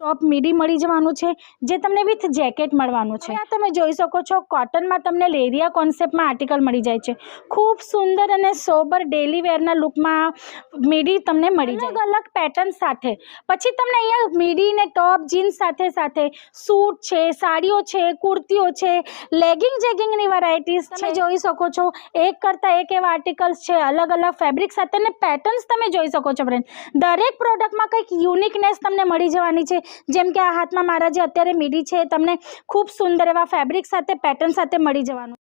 Top midi मળી જવાનું છે જે તમને વિથ જેકેટ મળવાનું છે। આ તમે જોઈ શકો છો કોટનમાં તમને લેરિયા કોન્સેપ્ટમાં આર્ટિકલ મળી જાય છે। ખૂબ સુંદર અને સોબર ડેલી વેરના લુકમાં મીડી તમને મળી જાય અલગ અલગ પેટર્ન સાથે। પછી તમને અહીંયા મીડી ને ટોપ જીન્સ સાથે સાથે સૂટ છે, સાડીઓ છે, કુર્તીઓ છે, લેગિંગ જેગિંગની વેરાયટીઝ તમે જોઈ શકો છો। એક કરતાં એક એવા આર્ટિકલ્સ છે અલગ અલગ ફેબ્રિક સાથે અને પેટર્ન્સ તમે જોઈ શકો છો ફ્રેન્ડ। દરેક પ્રોડક્ટમાં કંઈક યુનિકનેસ તમને મળી જવાની છે। જેમ કે આ હાથમાં મારા જે અત્યારે મીડી છે તમને ખૂબ સુંદર એવા ફેબ્રિક સાથે પેટર્ન સાથે મળી જવાનું।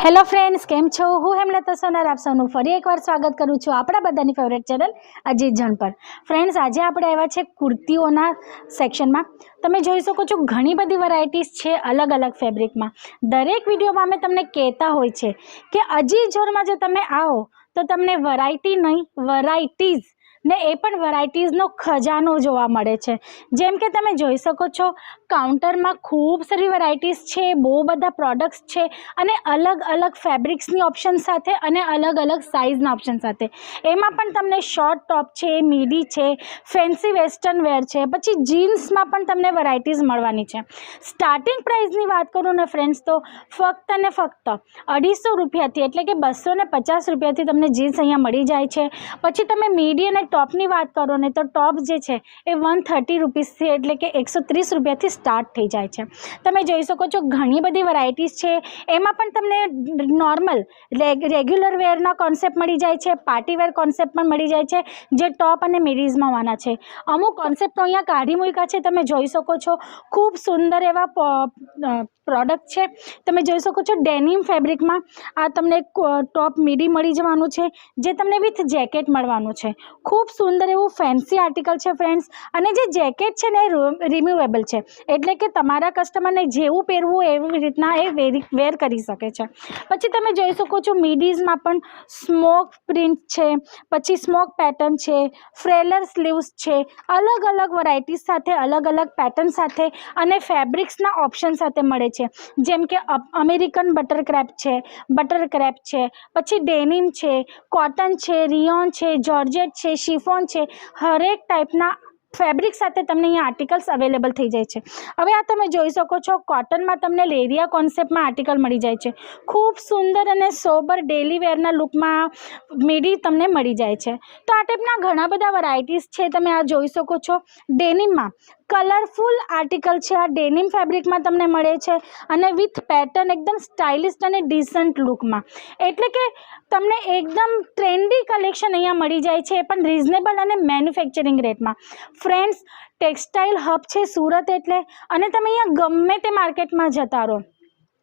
હેલો ફ્રેન્ડ્સ, કેમ છો? હું હેમલતા સોનાર આપ સૌનું ફરી એકવાર સ્વાગત કરું છું આપણા બધાની ફેવરેટ ચેનલ અજીત જણ પર। ફ્રેન્ડ્સ, આજે આપણે આવ્યા છે કુર્તીઓના સેક્શનમાં। તમે જોઈ શકો છો ઘણી બધી વેરાયટીઝ છે અલગ અલગ ફેબ્રિકમાં। દરેક વિડીયોમાં અમે તમને કહેતા હોય છે કે અજીત જણમાં જો તમે આવો તો તમને વેરાયટી નહીં વેરાયટીઝ ને એ પણ વેરાયટીઝનો ખજાનો જોવા મળે છે। જેમ કે તમે જોઈ શકો છો કાઉન્ટરમાં ખૂબ સારી વેરાયટીઝ છે, બહુ બધા પ્રોડક્ટ્સ છે અને અલગ અલગ ફેબ્રિક્સની ઓપ્શન સાથે અને અલગ અલગ સાઇઝના ઓપ્શન સાથે। એમાં પણ તમને શોર્ટ ટોપ છે, મીડી છે, ફેન્સી વેસ્ટર્ન વેર છે, પછી જીન્સમાં પણ તમને વેરાયટીઝ મળવાની છે। સ્ટાર્ટિંગ પ્રાઇસની વાત કરું ને ફ્રેન્ડ્સ તો ફક્ત ને ફક્ત 250 રૂપિયાથી એટલે કે 250 રૂપિયાથી તમને જીન્સ અહીંયા મળી જાય છે। પછી તમે મીડી અને ટોપની વાત કરો ને તો ટોપ જે છે એ 130 રૂપીસથી એટલે કે 130 રૂપિયાથી સ્ટાર્ટ થઈ જાય છે। તમે જોઈ શકો છો ઘણી બધી વેરાયટીઝ છે। એમાં પણ તમને નોર્મલ રેગ્યુલર વેરના કોન્સેપ્ટ મળી જાય છે, પાર્ટી વેર કોન્સેપ્ટ પણ મળી જાય છે જે ટોપ અને મીડીઝમાં આવવાના છે। અમુક કોન્સેપ્ટો અહીંયા કાઢી મૂક્યા છે, તમે જોઈ શકો છો ખૂબ સુંદર એવા પ્રોડક્ટ છે। તમે જોઈ શકો છો ડેનિમ ફેબ્રિકમાં આ તમને ટોપ મીડી મળી જવાનું છે જે તમને વિથ જેકેટ મળવાનું છે। ખૂબ સુંદર એવું ફેન્સી આર્ટિકલ છે ફ્રેન્ડ્સ। અને જે જેકેટ છે ને એ રિમ્યુવેબલ છે એટલે કે તમારા કસ્ટમરને જેવું પહેરવું એવી રીતના એ વેર કરી શકે છે। પછી તમે જોઈ શકો છો મીડીઝમાં પણ સ્મોક પ્રિન્ટ છે, પછી સ્મોક પેટર્ન છે, ફ્રેલર સ્લીવ્સ છે, અલગ અલગ વેરાયટીઝ સાથે અલગ અલગ પેટર્ન સાથે અને ફેબ્રિક્સના ઓપ્શન સાથે મળે છે। જેમ કે અમેરિકન બટર ક્રેપ છે, પછી ડેનિમ છે, કોટન છે, રિયોન છે, જોર્જેટ છે, શિફોન છે, હરેક ટાઈપના ફેબ્રિક સાથે તમને અહીંયા આર્ટિકલ્સ અવેલેબલ થઈ જાય છે। હવે આ તમે જોઈ શકો છો કોટનમાં તમને લેરિયા કોન્સેપ્ટમાં આર્ટિકલ મળી જાય છે। ખૂબ સુંદર અને સોબર ડેલી વેરના લુકમાં મીડી તમને મળી જાય છે। તો આ ટાઈપના ઘણા બધા વેરાયટીઝ છે, તમે આ જોઈ શકો છો। ડેનિમમાં કલરફુલ આર્ટિકલ છે, આ ડેનિમ ફેબ્રિકમાં તમને મળે છે અને વિથ પેટર્ન એકદમ સ્ટાઇલિશ અને ડિસન્ટ લુકમાં એટલે કે તમને એકદમ ટ્રેન્ડી કલેક્શન અહીંયા મળી જાય છે, એ પણ રિઝનેબલ અને મેન્યુફેક્ચરિંગ રેટમાં। ફ્રેન્ડ્સ, ટેક્સટાઇલ હબ છે સુરત એટલે, અને તમે અહીંયા ગમે તે માર્કેટમાં જતા રહો,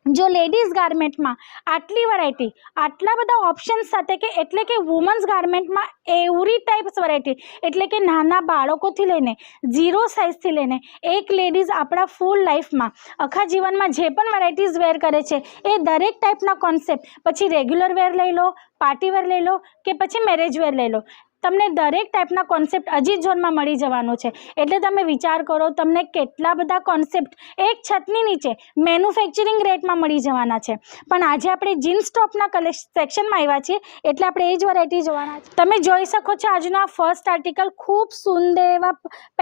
જો લેડીઝ ગાર્મેન્ટમાં આટલી વેરાયટી આટલા બધા ઓપ્શન સાથે કે એટલે કે વુમન્સ ગાર્મેન્ટમાં એવરી ટાઈપ્સ વેરાયટી એટલે કે નાના બાળકોથી લઈને 0 સાઇઝથી લઈને એક લેડીઝ આપણા ફૂલ લાઈફમાં આખા જીવનમાં જે પણ વેરાયટીઝ વેર કરે છે એ દરેક ટાઈપના કોન્સેપ્ટ, પછી રેગ્યુલર વેર લઈ લો, પાર્ટી વેર લઈ લો કે પછી મેરેજ વેર લઈ લો, તમને દરેક ટાઈપના કોન્સેપ્ટ અજીત ઝોનમાં મળી જવાનું છે। એટલે તમે વિચાર કરો તમને કેટલા બધા કોન્સેપ્ટ એક છતની નીચે મેન્યુફેક્ચરિંગ રેટમાં મળી જવાના છે। પણ આજે આપણે જીન્સ ટોપના સેક્શનમાં આવ્યા છીએ એટલે આપણે એ જ વેરાયટી જોવાના છે। તમે જોઈ શકો છો આજનો આ ફર્સ્ટ આર્ટિકલ ખૂબ સુંદર એવા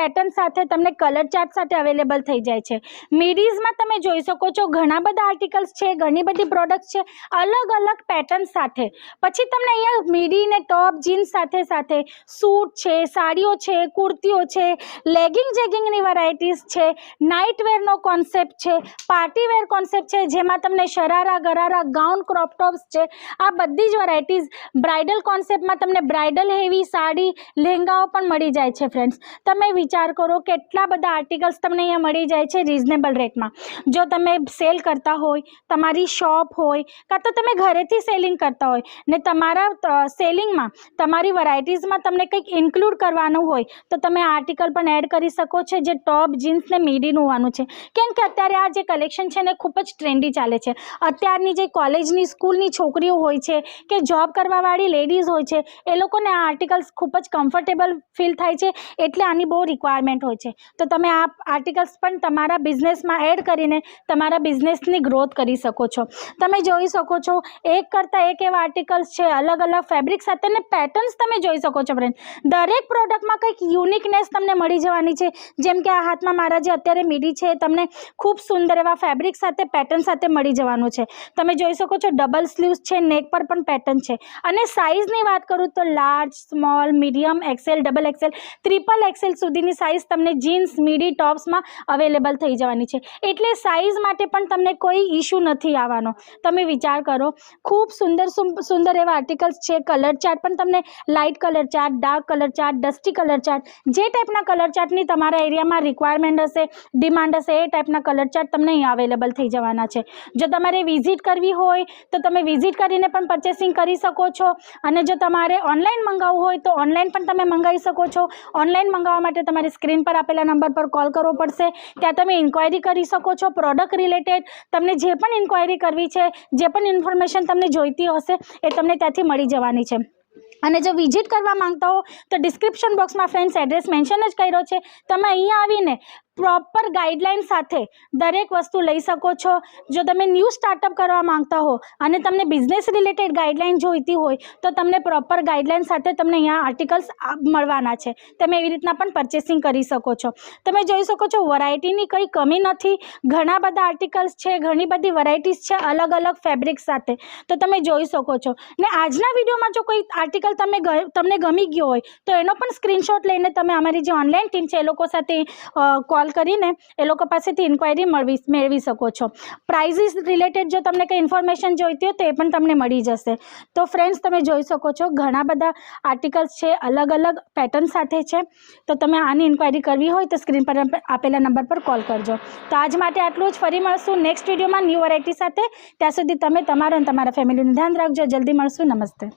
પેટર્ન સાથે તમને કલર ચાર્ટ સાથે અવેલેબલ થઈ જાય છે। મીડીઝમાં તમે જોઈ શકો છો ઘણા બધા આર્ટિકલ્સ છે, ઘણી બધી પ્રોડક્ટ છે અલગ અલગ પેટર્ન સાથે। પછી તમને અહીંયા મીડી ને ટોપ જીન્સ સાથે સાથે સૂટ છે, સાડીઓ છે, કુર્તીઓ છે, લેગિંગ જેગિંગની વેરાયટીઝ છે, નાઇટ વેરનો કોન્સેપ્ટ છે, પાર્ટી વેર કોન્સેપ્ટ છે જેમાં તમને શરારા, ગરારા, ગાઉન, ક્રોપ ટોપ્સ છે, આ બધી જ વેરાયટીઝ બ્રાઇડલ કોન્સેપ્ટમાં તમને બ્રાઇડલ હેવી સાડી, લહેંગાઓ પણ મળી જાય છે। ફ્રેન્ડ્સ, તમે વિચાર કરો કેટલા બધા આર્ટિકલ્સ તમને અહીંયા મળી જાય છે રિઝનેબલ રેટમાં। જો તમે સેલ કરતા હોય, તમારી શોપ હોય કાં તો તમે ઘરેથી સેલિંગ કરતા હોય ને તમારા સેલિંગમાં તમારી વેરાયટીઝ સાઇઝમાં તમને કંઈક ઇન્ક્લુડ કરવાનું હોય તો તમે આ આર્ટિકલ પણ એડ કરી શકો છો, જે ટોપ જીન્સ ને મીડીનું હોવાનું છે. કેમ કે અત્યારે આ જે કલેક્શન છે ને ખૂબ જ ટ્રેન્ડી ચાલે છે. અત્યારની જે કોલેજની સ્કૂલની છોકરીઓ હોય છે કે જોબ કરવાવાળી લેડીઝ હોય છે, એ લોકોને આ આર્ટિકલ્સ ખૂબ જ કમ્ફર્ટેબલ ફીલ થાય છે, એટલે આની બહુ રિક્વાયરમેન્ટ હોય છે. તો તમે આ આર્ટિકલ્સ પણ તમારા બિઝનેસમાં એડ કરીને તમારા બિઝનેસની ગ્રોથ કરી શકો છો. તમે જોઈ શકો છો એક કરતાં એક એવા આર્ટિકલ્સ છે, અલગ અલગ ફેબ્રિક સાથે ને પેટર્ન્સ તમે જોઈ શકો છો ફ્રેન્ડ. દરેક પ્રોડક્ટમાં કંઈક યુનિકનેસ તમને મળી જવાની છે. જેમ કે આ હાથમાં મારા જે અત્યારે મીડી છે, તમને ખૂબ સુંદર એવા ફેબ્રિક સાથે પેટર્ન સાથે મળી જવાનું છે. તમે જોઈ શકો છો ડબલ સ્લીવ્સ છે, નેક પર પણ પેટર્ન છે. અને સાઇઝની વાત કરું તો large, small, medium, XL, double XL, triple XL સુધીની સાઇઝ તમને જીન્સ, મીડી, ટોપ્સમાં અવેલેબલ થઈ જવાની છે. એટલે સાઇઝ માટે પણ તમને કોઈ ઇશ્યુ નથી આવવાનો. તમે વિચાર કરો, ખૂબ સુંદર એવા આર્ટિકલ્સ છે. કલર ચાર્ટ પણ તમને light colour chart, dark colour chart, dusty colour chart, જે ટાઈપના કલર ચાર્ટની તમારા એરિયામાં રિક્વાયરમેન્ટ હશે, ડિમાન્ડ હશે, એ ટાઈપના કલર ચાર્ટ તમને અહીં અવેલેબલ થઈ જવાના છે. જો તમારે વિઝિટ કરવી હોય તો તમે વિઝિટ કરીને પણ પરચેસિંગ કરી શકો છો. અને જો તમારે ઓનલાઈન મંગાવવું હોય તો ઓનલાઈન પણ તમે મંગાવી શકો છો. ઓનલાઈન મંગાવવા માટે તમારે સ્ક્રીન પર આપેલા નંબર પર કોલ કરવો પડશે. ત્યાં તમે ઇન્ક્વાયરી કરી શકો છો પ્રોડક્ટ રિલેટેડ. તમને જે પણ ઇન્ક્વાયરી કરવી છે, જે પણ ઇન્ફોર્મેશન તમને જોઈતી હશે, એ તમને ત્યાંથી મળી જવાની છે. અને જો વિઝિટ કરવા માંગતા હો તો ડિસ્ક્રિપ્શન બોક્સમાં ફ્રેન્ડ્સ એડ્રેસ મેન્શન જ કર્યો છે. તમે અહીંયા આવીને પ્રોપર ગાઈડલાઇન સાથે દરેક વસ્તુ લઈ શકો છો. જો તમે ન્યૂ સ્ટાર્ટઅપ કરવા માંગતા હો અને તમને બિઝનેસ રિલેટેડ ગાઈડલાઇન જોઈતી હોય તો તમને પ્રોપર ગાઈડલાઇન સાથે તમને અહીંયા આર્ટિકલ્સ મળવાના છે. તમે એવી રીતના પણ પરચેસિંગ કરી શકો છો. તમે જોઈ શકો છો વરાયટીની કંઈ કમી નથી. ઘણા બધા આર્ટિકલ્સ છે, ઘણી બધી વેરાયટીઝ છે અલગ અલગ ફેબ્રિક સાથે. તો તમે જોઈ શકો છો. ને આજના વિડીયોમાં જો કોઈ આર્ટિકલ તમને ગમી ગયો હોય તો એનો પણ સ્ક્રીનશોટ લઈને તમે અમારી જે ઓનલાઈન ટીમ છે એ લોકો સાથે કોલ કરીને એ લોકો પાસેથી ઇન્ક્વાયરી મેળવી શકો છો. પ્રાઇઝિસ રિલેટેડ જો તમને કંઈ ઇન્ફોર્મેશન જોઈતી હોય તો એ પણ તમને મળી જશે. તો ફ્રેન્ડ્સ, તમે જોઈ શકો છો ઘણા બધા આર્ટિકલ્સ છે, અલગ અલગ પેટર્ન સાથે છે. તો તમે આની ઇન્ક્વાયરી કરવી હોય તો સ્ક્રીન પર આપેલા નંબર પર કોલ કરજો. તો આજ માટે આટલું જ. ફરી મળશું નેક્સ્ટ વિડીયોમાં ન્યૂ વેરાયટી સાથે. ત્યાં સુધી તમે તમારું અને તમારા ફેમિલીનું ધ્યાન રાખજો. જલ્દી મળશું. નમસ્તે.